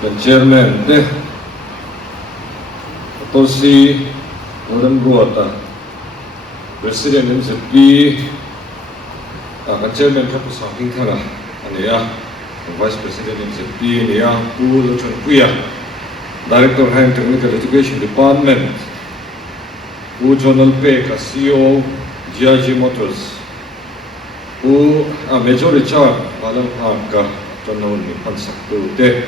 the chairman de Tosi Modern Guata President MZP the chairman kapu saking thanga ania Vice President MZP nia Pu Chon Puya Director High Technical Education Department Pu Jonal Pek CEO GIG Motors Pu Major Richard Alam Haka Jonal ni pansak tu te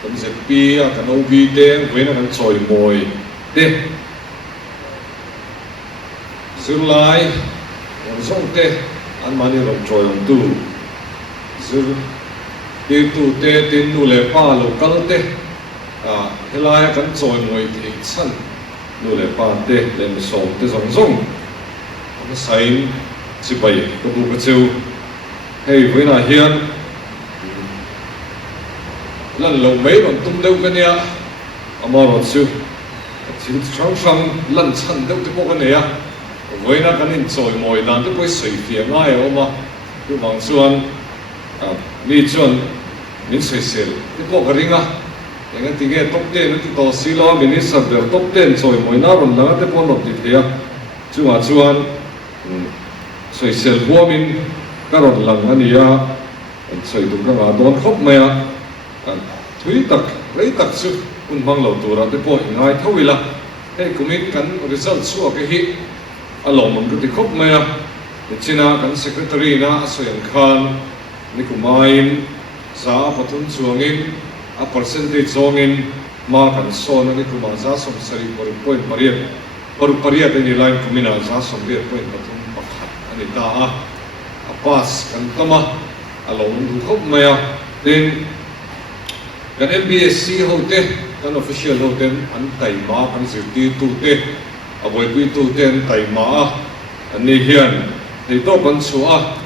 MZP kan OB te wena kan choi moi te Zulai on song te an mani rom choi on tu Zul ti tu te tin nu le pa lo kal te helai kan choi moi ti chan nu le pa te lem som te zong zong an sain chi bai ko bu ka cheu hei wena hian lần lâu mấy còn tung đâu cái này mà rồi siêu chỉ sáng sáng lần chân đâu cái bộ cái này với nó cái nên rồi mồi làm cái sợi phía ngay mà cái bằng xuân đi xuân mình sợi sợi cái bộ cái ringa những cái tiếng top ten nó to xí lo mình sắp được top ten rồi mồi nó rồi nó cái bộ nó thì thế chứ mà xuân sợi sợi của mình cái rồi lần anh ấy sợi tụng cái mà đón khóc mày thui tak rei tak su un bang lo tura te po ngai thawila hei kumin kan result su ke hi alom mun ti khop maya china kan secretary na asoyan khan ni kumain za pathun chuangin a percentage zongin ma kan son ni kuma za som sari point pariat ni line kumina za som ri point pathun pakhat ani ta a pass kan tama alom du khop maya then kan MBSC hote kan official hote an tai ma kan zirti tu te avoi pui tu ten tai ma ani hian nei to kan chua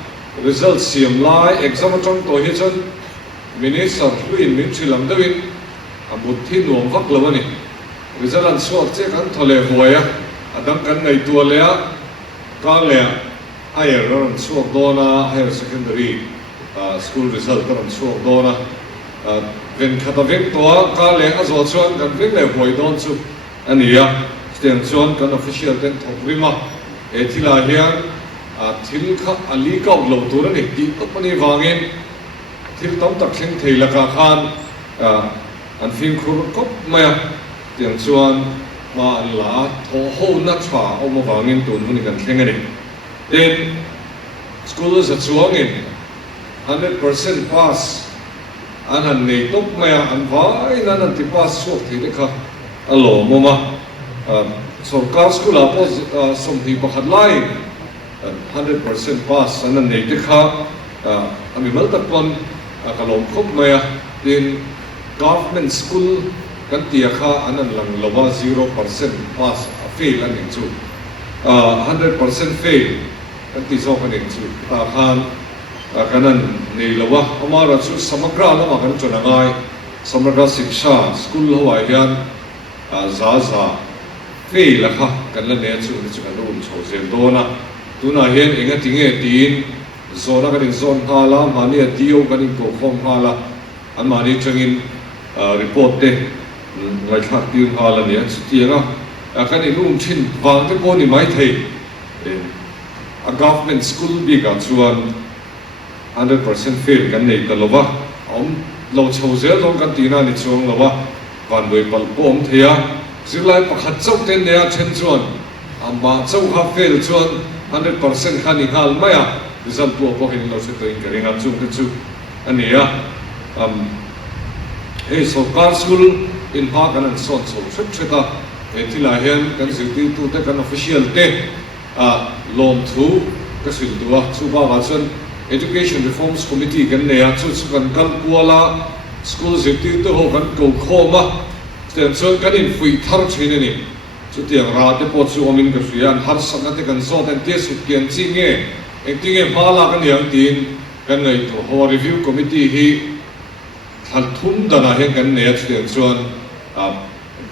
result siam lai exam atang to hi chan minister luin min thilam dawin amut thi nuam vak lawani result an suak che kan thole hoya adam kan nei tu le ka le higher ran suak dona higher secondary school result kan suak dona ven khata vek toa ka le a zo chuan kan vek le hoi don chu ania stiang chuan kan official ten thokrima e thila hian thil kha ali ka lo tur ani ti to pani wangin thil tam tak thleng theila ka khan an film khur kop maya tiang chuan ma an la tho ho na thwa oma wangin tun huni kan thleng ani then schools at chuangin 100% pass anh này tốt mẹ anh vay nên anh thì pass suốt thì đấy cả alo mama सरकार स्कूल आपो समथी बखत लाई 100% pass anh này đấy cả anh bị mất tập quan kalom khop mẹ in government school kan tia kha anh lang lova 0% pass fail anh chu 100% fail kan ti so kan chu ta khan kanan nei lawa amara chu samagra lama kan chona ngai samagra shiksha school hawai hian za fe la kha kan la ne chu kan rum chho zel dona tuna hian enga tinge tin zona kan zon hala mani dio kan ko khom hala an mani changin report te ngai thak tin hala ne chu tianga kan rum thin wang te poni mai thei a government school bi ka chuan 100% fail kan nei ta lova om lo chhozel long kan tina ni chuang lova van doi pal pom thea zilai pakhat chau ten ne a chen chuan amba chau ha fail chuan 100% khani hal maya result pu ko hin lo se to in karinga chu ke chu ania hey sarkar school in ha kan an son so theta thila hian kan zirti tu te kan official te lom thu ka sil duwa chu ba wa chuan Education Reforms Committee kan ne a chu kan kuala school zirti to ho kan ko khoma ten chuan kan in fui thar thin ani chu tiang ra te po chu omin ka fian har sana te kan zo ten te su kian chi nge engtinge mala kan yang tin kan nei to ho review committee hi thal thum dana hen kan ne a chu chuan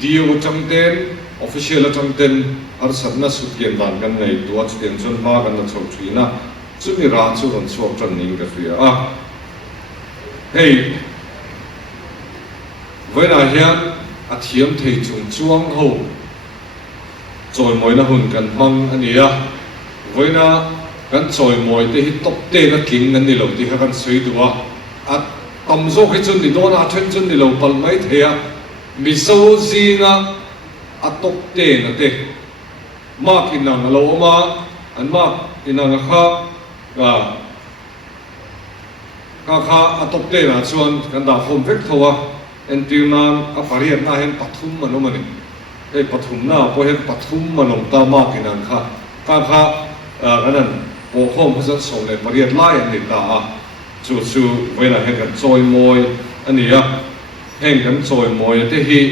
dio chamten official chamten har sana su kian dan kan nei to chu tiang chuan ma kan na chho thina chu ni ra chu ron chuak tran ning ka fia hey với là hiện à thiếm thầy chúng chuông hậu rồi mỗi na hun cần mong anh ấy với na kan choi moi te hi top te na king nan ni lo ti ha kan sui duwa a tam zo hi chun ni do na then chun ni lo pal mai thea mi so zinga a top te na te ma kin na lo ma an ma kin na kha a top te na chuan kan da form vek thowa en tiu na a pariat na hen pathum mano mani e pathum na po hen pathum manom ta ma kin an kha kanan bộ khom phát sầu này bariat lai anh ta chú với là hen kan choi moi anh ấy hen kan choi moi te hi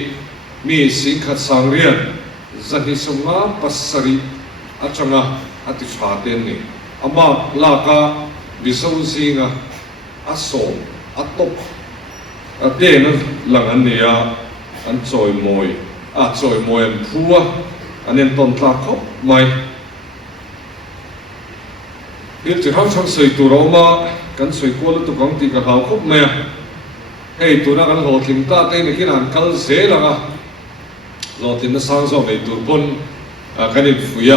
mi sin khat sang rian zan hi songa pasari achanga ati phaten ni ama la ka bisau singa aso atop ate na lang an ni an choi moi an phua anen ton tla khop mai hiện chỉ học trong sợi tù rau mà cần sợi cua lúc tụ công ty cả hào khúc mẹ hey tụ na cần hồ tìm ta tên này khi nào cần dễ là lo tìm nó sang giàu này tụ pon cái này phuya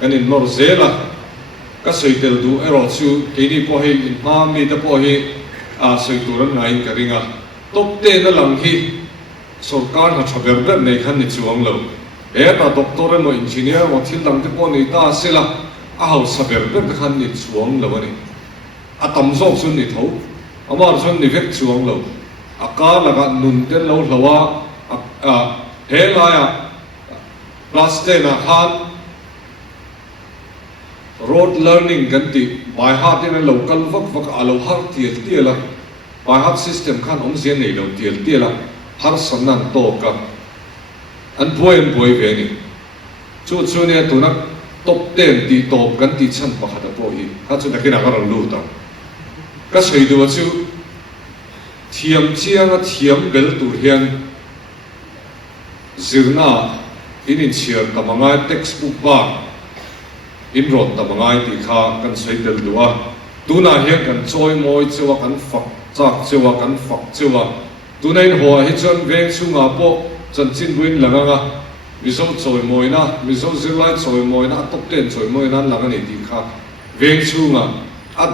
cái này nó dễ là các sợi tàu tụ ở rồi chú cái này po hi ma mi ta po hi sợi tụ nó ngay cái ringa top tên nó làm khi sở can họ cho việc này khăn này chuang lâu ấy ta doctor rồi engineer mà thiên làm cái po này ta sẽ là hậu saber bên khăn nịt xuống lâu này tầm dốc xuân nịt thấu mà xuân nịt vết xuống lâu cá là cái nụn tên lâu lâu thế là plastic là khăn road learning gần tí bài hát thì nó lâu căn vấp lâu hát tiệt là bài hát system khăn ông diễn này lâu tiệt là hát sẵn nàn to cả anh bôi về này chú này tụi nó top ten ti top kan ti chan pakhat a po hi ha chu nakina ka rang lu ta ka sei du chu thiam chiang a thiam bel tur hian zirna in chiar tamangai textbook ba in rot tamangai ti kha kan sei tel duwa tuna hian kan choi moi chewa kan fak chak chewa kan fak chewa tunain ho hi chon veng chunga po chan chin buin langanga miso choi moi na miso zirlai choi moi na top ten choi moi na lang ani ti kha veng chunga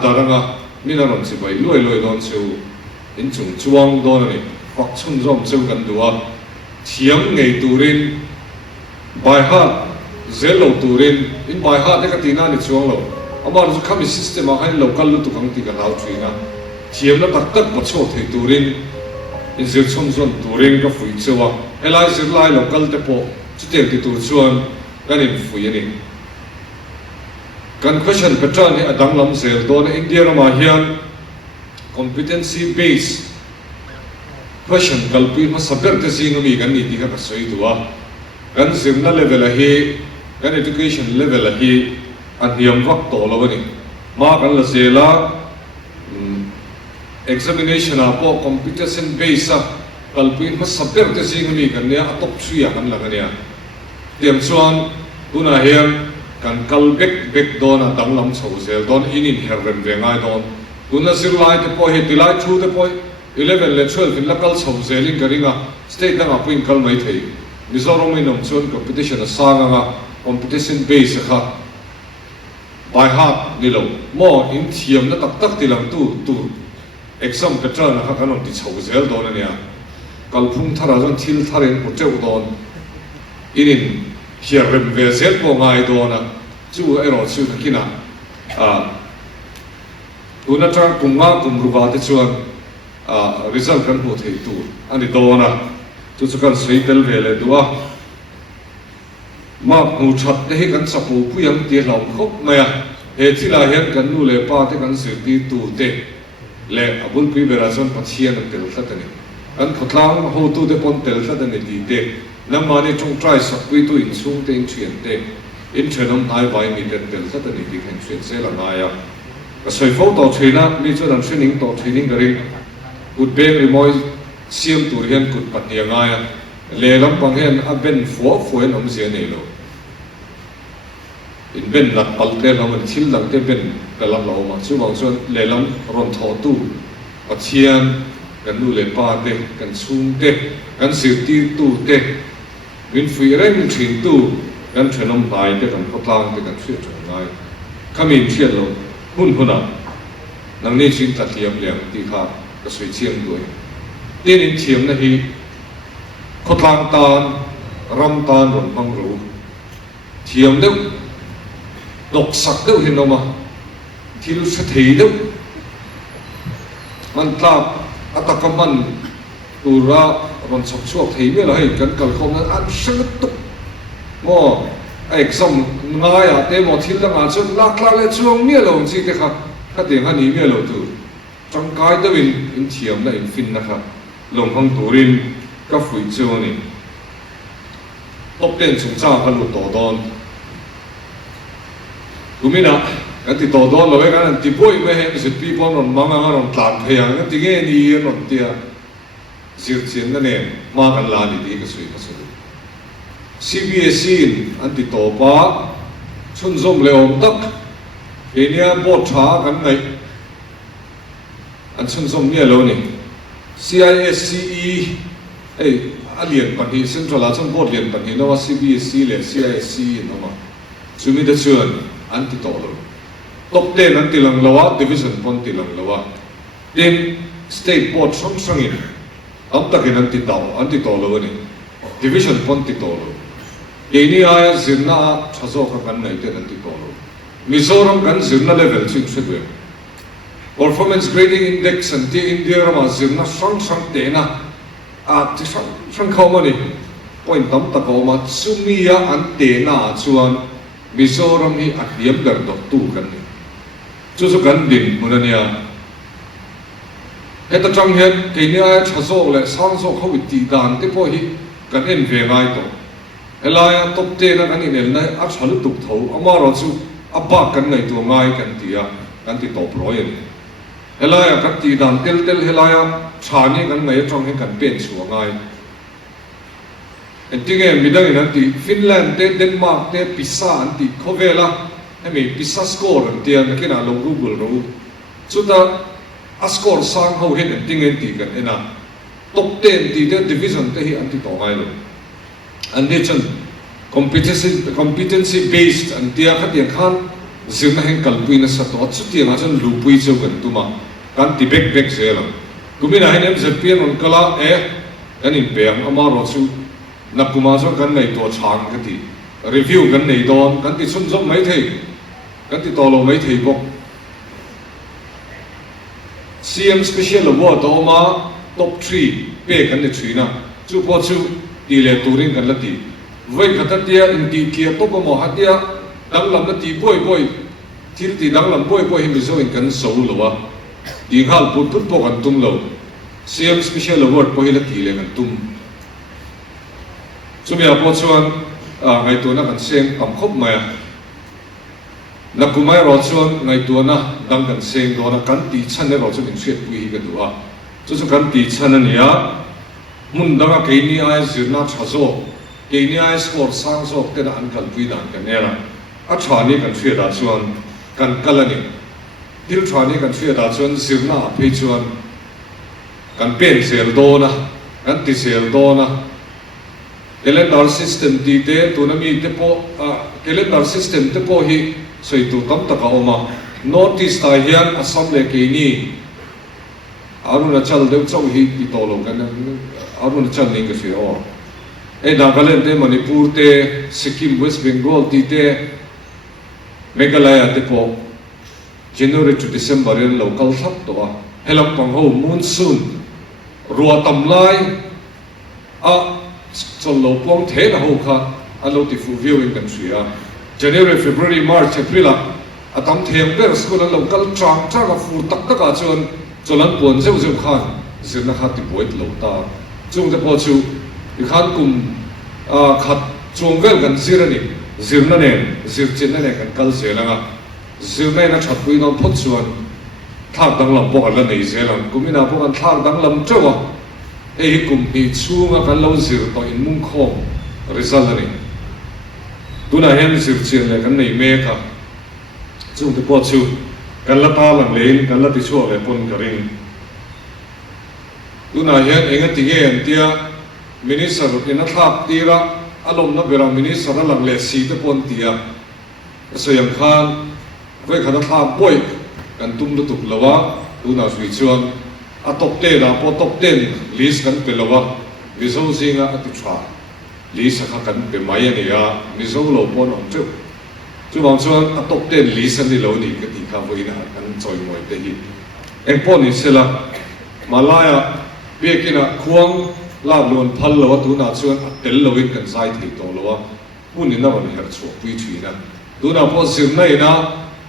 daranga minaron chi bai loi don chu in chung chuang don ani kwak chun rom chu kan duwa thiam ngei turin bai ha zelo turin in bai ha te ka tina ni chuang lo amar chu khami system a hain local lu tu kang ti ka lau thuina thiam na tak tak pa chho thei turin in zir chum zon turin ka fui chewa helai zirlai local te po chutel ti tur chuan kanin fui ani kan question pattern ni adang lam zel don India rama hian competency based question kalpi ma saber te singami kan ni ti ka soi duwa kan zimna level hi kan education level hi adiam vak to lawani ma kan la zela examination apo competition based kalpi ma saber te singami kan ne atop suya kan la kan ya tiam chuan tuna hian kan kalbek bek don adang lam chho zel don inin herrem vengai don tuna zirlai te po he tilai thu te po 11 le 12 in local chho zelin karinga state na appoint kal mai thei mizoram in nomchon competition sanga competition base kha by heart nilo mo in thiam na tak tak tilang tu exam pattern kha kanon ti chho zel don ania kalphung thara jon thil tharin puteu don inin herrem ve zel po ngai dona chu ero chu kina tuna tang kumma kumruwa te chuan result kan hmu thei tu ani dona chu chu kan sei tel vele duwa ma hmu that te hi kan sapu puyam ti hlom khop maya he thila hian kan nu le pa te kan sir ti tu te le abul pi bera chon pathian an tel thlatani an thotlang ho tu te pon tel thlatani ti te namani chung try sakpui tu in chung te in thian te in thenom nai vai mi tel thlatani ti khen thian se la naya ka soi fo to thina mi chu dan training to training garin kut beng ri moi siam tur hian kut patnia ngaya le lam pang hian a ben fo en om zia nei lo in ben lat pal te lam an thil lang te ben kalam lo ma chu wang chuan le lam ron tho tu pathian kan nu le pa te kan chung te kan sir ti tu te min fui rem thin tu kan thenom bai te kan khotlang te kan thri thong ngai khamin thian lo hun huna nang ni chin ta thiam liam ti kha ka sui chiam doi tin in thiam na hi khotlang tan ram tan ron mang ru thiam deuh độc sắc đâu hiện đâu mà thì nó sẽ thấy đâu mình ta ta cầm mình từ ra mình sắp suốt thấy mới là hay cần cần không nó ăn sữa tục mà exam ngay à thế mà thì là ngã chút lắc lắc lên chuông miếng lâu chỉ thế khác cái tiếng anh miếng lâu từ trong cái đó in thiam này in fin nè khác lòng hăng tủ rin các phụ chiêu này top ten chúng ta phải lột tổ đòn kumina kanti to don lo kan ti poi me he sit pi pon non manga non tlan phea kan ti nge ni non tia sir chen na ne ma kan la ni ti ka sui ka su CBSE anti to pa chun zom le om tak enia bo tha kan ngai an chun zom ni lo ni CISCE ei alien pan hi central a chun board lien pan hi no CBSE le CISCE no ma sumi da chuan anti tolo top 10 anti lang lawa division ponti lang lawa in state board songin am takin anti tolo ni division ponti tolo ini aya zirna chazo ka kan nai te anti tolo Mizoram kan zirna level chin chwe performance grading index anti India ma zirna sang te na a ti sang khawmani point tam ta ko ma sumia ante na chuan Mizoram hi atliam gar dok tu kan ni chu kan din munania heta chang het kenia chazo le sang so khawi ti dan te po hi kan en ve ngai to helaya top te na kan in nai a chalu tuk tho amaro chu abba kan ngai tu ngai kan tia kan ti top roy ni helaya kan ti dan tel helaya chani kan ngai chang he kan pen chu ngai Entinge midang in anti Finland te Denmark te Pisa anti Kovela hemi Pisa score anti an kena lo Google ro chuta a score sang ho hen entinge ti kan ena top 10 ti te division te hi anti to ngai lo ande chan competency based anti a khat yang khan zirna hen kalpuina sa to chuti nga chan lupui chu kan tuma kan ti bek zela kumina hen em zpian on kala kan in bang amaro chu nakuma cho kan nei to chang ka ti review kan nei don kan ti chun zom mai thei kan ti to lo mai thei bok CM special award to ma top 3 pe kan ne chuina chu po chu ti le turin kan la ti voi khata tia in ti kia to mo ha tia dang lam na ti boi thil ti dang lam boi hi mi zo in kan so lo wa ti khal put po kan tum lo CM special award po hi la ti le kan tum Sumi apo chuan ngai tu na kan seng tam khop mai nakumai ro chuan ngai tu na dang kan seng do na kan ti chan ne ro chu in shet pui hi ka tu a chu kan ti chan ania mun danga ke ni ai zirna chazo ke ni ai score sang so te da an kan pui dan kan era a chani kan thria da chuan kan kalani dil chani kan thria da chuan zirna pe chuan kan pen sel do na kan ti sel do na calendar system ti te tunami te po calendar system te po hi soi tu tam taka oma notice ta hian assam le ke ni arunachal deu chau hi ti tolo kan arunachal ning ka si o Nagaland te Manipur te Sikkim West Bengal ti te Meghalaya te po January to December in local thap to a helam pang ho monsoon ruwa tamlai a cholo pong the na ho kha alo ti fu viewing country a January February March April a tam them ber school local trang a fu tak tak a chon cholan pon zeu khan zirna kha ti boit lo ta chung te po chu i khan kum khat chung vel kan zirani zirna ne zirchin ne kan kal zelanga zirna na thatpui non phot chuan thak dang lam pok ala nei zelang kumina pok an thak dang lam chawa hi kum ni chunga kan lo zir to in mung khom result ani tuna hen zirchin le kan nei me kha chung te po chu kan la ta lang lein kan la ti chu le pon ka ring tu na hian enga ti ge an tia minister in a thak tira alom na bera minister lang le si te pon tia so yang khan ve khana tha boy kan tum lu tuk lawa tu na sui chuan a top 10 la po top 10 list kan pe lawa mizo zinga ati thwa list kha kan pe mai ani ya mizo lo pon ong chu chu wang chuan a top 10 list ani lo ni ka ti kha voina kan choi moi te hi eng pon ni sela malaya bekina khuang la lon phal lo tu na chuan tel lo in kan sai thi to lo punin na ron her chu pui thui na tu na po sim na ina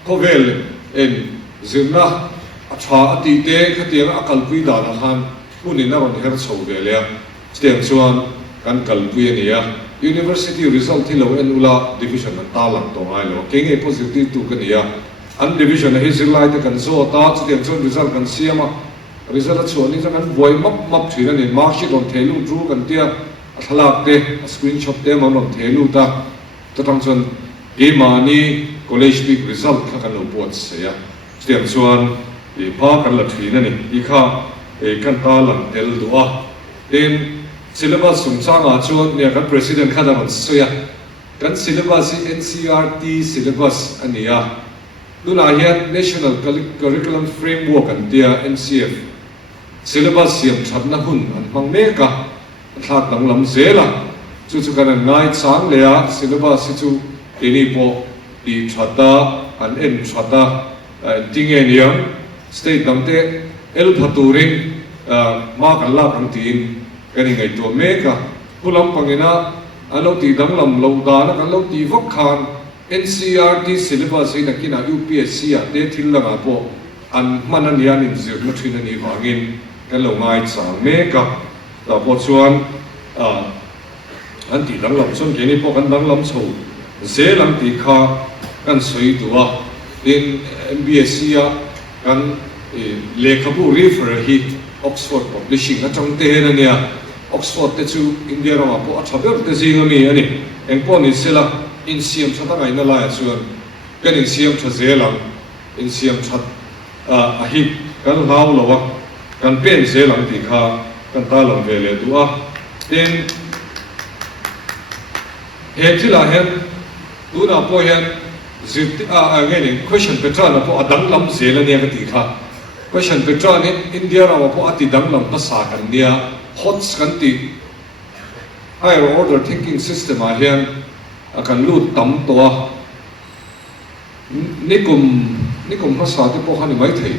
ko vel en zimna a tha ati te khatiang akal pui da na han punin na ron her chu ve le stiang chuan kan kal pui ani ya university result thi lo en ula division an ta lang to ngai lo ke nge positive tu kan ya an division hi zilai te kan zo ta stiang chuan result kan siama result chuan ni jangan voi map thina ni mark sheet on thelu dru kan tia thalak te screenshot te man on thelu ta tang chuan e mani college big result kha kan lo buat se ya stiang chuan e pa kan la thina ni i kha e kan ta lang tel duwa in syllabus sum changa chuan ne kan president kha da man soya kan syllabus NCERT syllabus ania tuna hian national curriculum framework an tia NCF syllabus siam thatna hun an hmang meka thlat dang lam zela chu kan ngai chang lea syllabus chu ini po di thata an en thata tingeniam state damte el phaturin ma kan la kan tin kan ngai to meka pulam pangina alo ti dang lam lo da na kan lo ti vok khan NCERT syllabus ina kina UPSC a te thil langa po an manan yan in zir na thina ni wangin kan lo ngai chang meka la po chuan an ti dang lam chon ke ni po kan dang lam chho ze lam ti kha kan soi duwa in MBSC a kan lekhabu refer hi Oxford publishing a chang te na nia Oxford te chu India ra po a thaber te zinga mi ani engpo ni sela in siam thata ngai na la chuan kan in siam tha zelang in siam that a hi kan lau lawa kan pen zelang ti kha kan ta lam vele duwa tin he thila hen tu na po hen zit again question pattern po adang lam zela ne ka ti kha question pattern in India ra po ati dang lam pa sa kan dia hots kan ti higher order thinking system a hen akan lut tam toa nikum hasa te po hani mai thei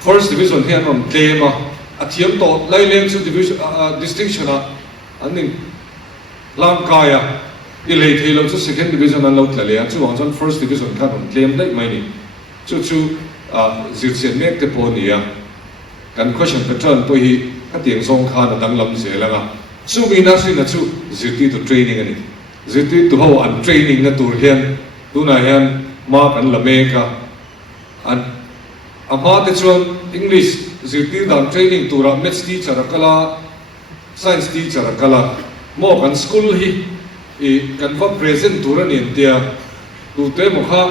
first division hian ram tlema athiam to lailem chu division distinction a anin langkaya ilei thelo chu second division an lo thlale chu wang chan first division kha ram tlem dai mai ni chu zirchen mek te po nia kan question pattern to hi atiang song kha na dang lam se langa chu mi na sin na chu zirti to training ani ziti tu ho an training na tur hian tuna hian ma kan la meka an ama te chuan English ziti dan training tura maths teacher kala science teacher kala mo kan school hi e kan va present tura ni tia tu te mo kha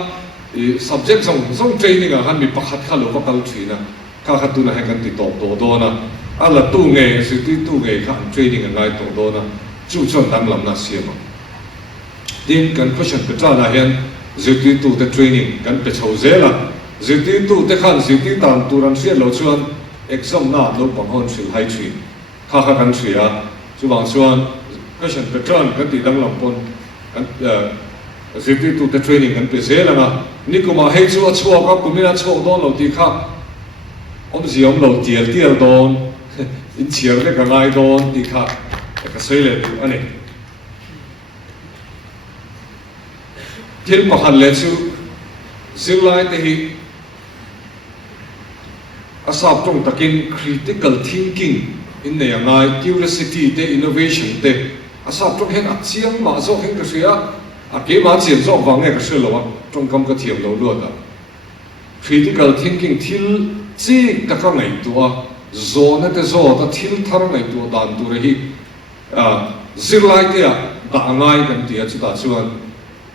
e subject song training a han mi pakhat kha lo ka kal thina ka kha tu na han kan ti top do do na ala tu nge ziti tu nge kha training ngai to do na chu chon dang lam na siama din kan question petra na hian ziti tu te training kan pe chho zela ziti tu te khan ziti tan turan sia lo chuan exam na lo pang hon sil hai thui kha kan thria chu wang chuan question petra kan ti dang lam pon kan ziti tu te training kan pe zela na nikuma hei chu a chua ka kumina chho don lo ti kha om ziom lo tiel don in chiar le ka ngai don ti kha ka sei le tu ani thil pakhat le chu zilai te hi asap tong takin critical thinking in nei angai curiosity te innovation te asap tong hen achiang ma zo hen ka sia a ke ma chen zo wang nge ka se lo tong kam ka thiam lo lo da critical thinking thil chi ta ka ngai tua zo na te zo ta thil thar ngai tu dan tu re hi zilai te a da angai kan ti a chu ta chuan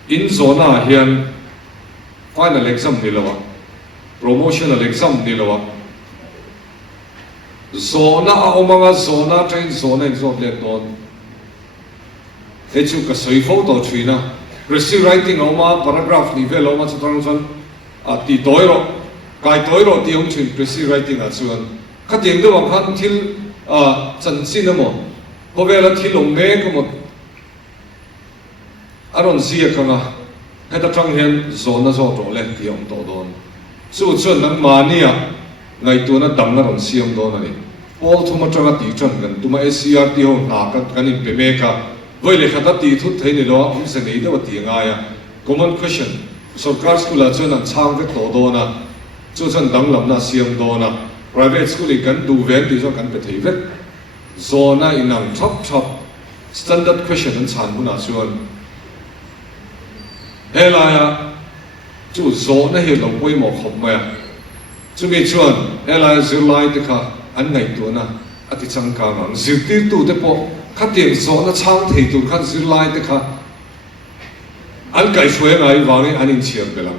in zona hian final exam ni lawa promotional exam ni lawa zona a omanga zona train zona in zot le don he chu ka soi pho to thina resi writing oma paragraph ni vel oma chu tang chan a ti toiro kai toiro ti ong chin resi writing a chuan kha tiang de wang khan thil a chan sin mo ko vela thil ong me ko mo aron zia kanga heta tang hian zona zo to le ti ong to don chu chuan nang mania ngai tu na dang na ron siam don ani all thuma tanga ti chan kan tuma SCR ti ho na ka kanin pe me ka voi le khata ti thut thei ni lo om se nei de ti nga ya common question sarkar school a chuan an chang ve to do na chu chan dang lam na siam do na private school i kan du ven ti zo kan pe thei ve zona inang thop standard question an chan buna chuan helaya chu zona hi lo poi mo khop ma chu mi chuan helaya zirlai te kha an ngai tu na ati chang ka ngang zirtir tu te po khát tiền gió nó chang thấy tụi khát giữ lại thế khá anh cái suy ngay vào này anh in chiếm cái lắm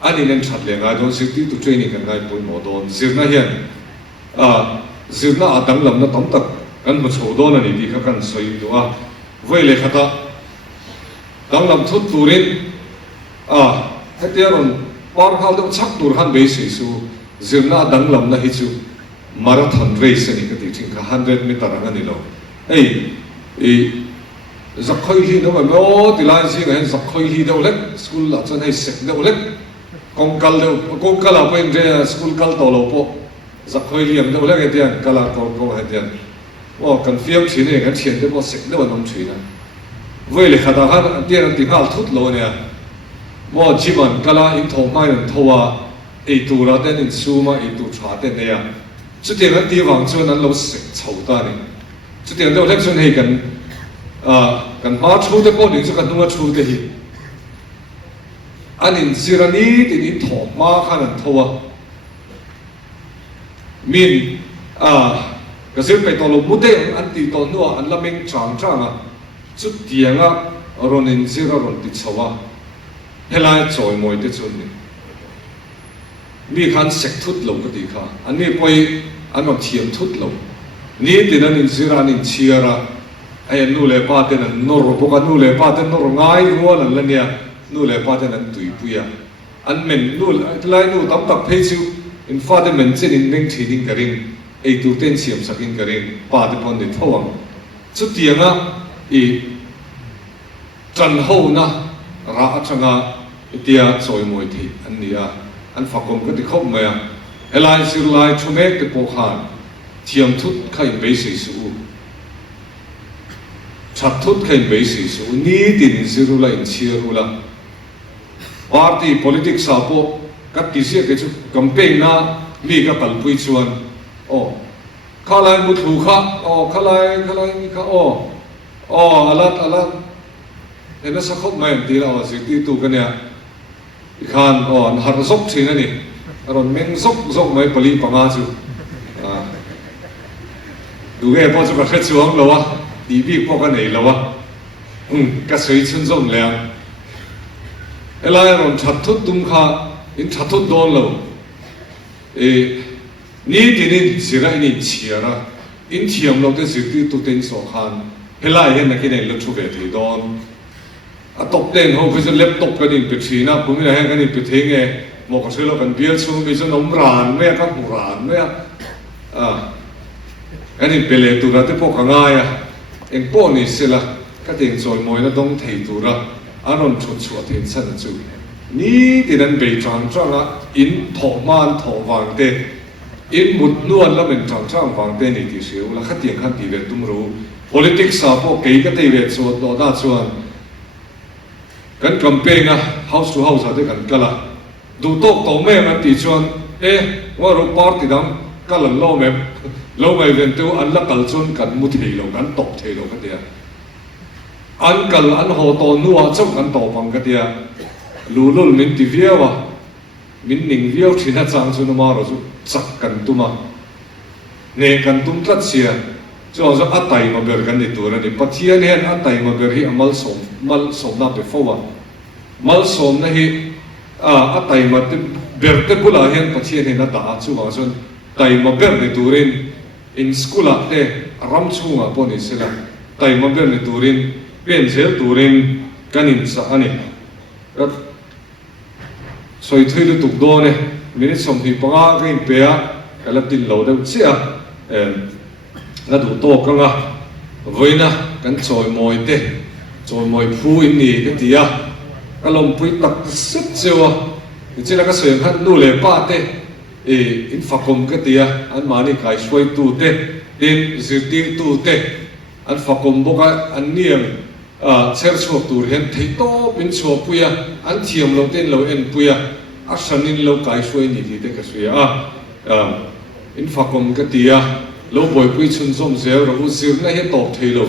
anh in lên chặt liền ngay đó giữ tí tụi training cái ngay bồi mỏ đòn giữ nó hiện giữ nó ở đằng lầm nó tóm tật anh một số đó là đi khá cần suy đúng không vậy là khát đó đằng lầm thốt tụi đến hết tiền rồi bao nhiêu đó chắc tụi hắn bế sĩ số giữ nó ở đằng lầm nó hết chú marathon race này cái gì cả 100 meter anh đi lâu giặc khơi hi nó mà nó thì lại gì cái giặc khơi hi đâu lấy school là chân hay sek đâu lấy công cal là bên đây school cal tổ lô po giặc khơi hi đâu lấy cái tiền cal là có hay tiền cần phiếm chỉ này cái tiền đấy po sek đâu mà nông chỉ này vậy là khá là tiền anh tìm hal thút lô nè chỉ bằng cal là in thầu mai in thầu tu là tên in su mà tu trả tên này chút tiền anh đi vào cho anh lâu sek chầu ta này chút tiền đâu lấy cho này cần ba chú thế có những cái cần đúng chú thế hi anh in sirani thì in thọ ma khăn anh thua min cái gì phải tao lúc bút đấy anh đi tao nữa anh làm mình trăng chút tiền rồi in sira rồi đi sâu hay là chơi mồi thế chút này mi khăn sek thút lâu cái gì cả anh mi quay anh mà thiêm thút lâu ní thì anh in sira anh in chia ra ai nu le pa te nan nor bo ka nu le pa te nor ngai ro lan la nia nu le pa te nan tui puya an men nu lai nu tam tak phei chu in fa te men chen in meng thi ding ka ring ei tu ten siam sakin ka ring pa te pon ni thawang chu tianga I tran ho na ra atanga tia choi moi thi an nia an fakom ka ti khop ma ya elai sir lai chumek te po khan thiam thut khai be se su chặt thốt khen bấy sĩ số ní tin zero la in chia la party politics sao po các kỹ sĩ cái chút campaign na mi các bal pui chuan khá lại một thủ khá khá lại mi khá alat thế nó sắc khóc mày tí là gì tí tu cái này khan hạt dốc thì nó này rồi men dốc mấy pali panga chu đủ cái bao giờ phải chuang lâu á đi bị bao cái này lâu á cái suy chân rộng lẹng cái này rồi chặt thốt tung kha in chặt thốt đòn lâu ní thì nên chỉ là in chia ra in chiam lâu thì chỉ tu tên số khan cái này hiện là cái này lúc chụp về thì đòn top ten ho cái laptop cái này bị chỉ na cũng là cái này bị thế nghe một cái số cái bill số bây giờ nông ràn mấy các mù ràn mấy cái này bể tu ra tới phố càng ai em bỏ này sẽ là cái tiền rồi mỗi nó đông thấy tu ra anh còn chuột tiền sẵn chú ní thì nên bị trăng in thọ man thọ vàng tê in một nuông là mình trăng vàng tê này thì xíu là khát tiền khát tiền về tung rú politics sao bỏ cái tiền về chuột đó đã chuột cái campaign house to house thế cái là đủ tốt tổ mẹ mà tí chuộtว่ารูปparty đam cái lần lâu mẹ về tiêu anh là cái chuột cái mút thề lâu cái tóc thề lâu cái gì anh cái anh hồ to nua trong cái tóc bằng cái gì lulu mình ti viêu mình nín viêu chỉ là trang chuột mà rồi chắc cái tu mà nè cái tum tắt xia cho cho ăn tay mà bèo cái này tu này bắt thiên hen ăn tay mà bèo hi mal som na be phô mal som na hi ăn tay mà bèo cái bula hen bắt thiên hen na ta chú mà chuột tay mà bèo này tu rin in school te ram chunga poni sila tai mabel ni turin pencil turin kanin sa ani rat soi thui lu tuk do ne minute som hi panga kain pe a kalatin lo deuh chia la du to kanga voina kan choi moi te choi moi phu in ni ka tia alom pui tak sut chewa chila ka soeng han nu le pa te in fakom ka tia an mani kai swai tu te in zirti tu te an fakom boka an niang cher chuak tur hen thei to pin chaw puya an thiam lo ten lo en puya a sanin lo kai swai ni ti te ka suya in fakom ka tia lo boy pui chun som zel ro zir na he top thei lo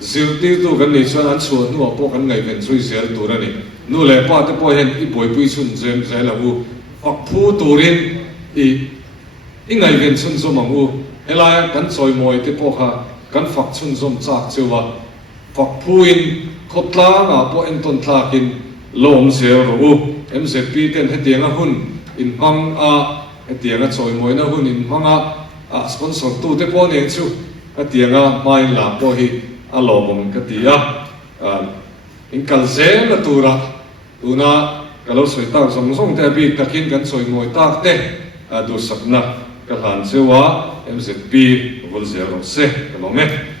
zir ti tu kan ni chuan an chuan nu po kan ngai ven chui zel tur ani nu le pa te po hen i boy pui chun zem zel lo fak phu turin i ngai ven chun som angu helai kan choi moi te po kha kan fak chun som chak chewa fak phu in khotla nga po en ton thlakin lom zel ro mzp ten he tianga hun in hang a tianga choi moi na hun in hanga sponsor tu te po ne chu tianga mai la po hi alobom ka tia in kalzel la tura una kalau soi ta song song te bi takin kan choi moi tak te du sakna ka han chewa mzp vol zero se kalome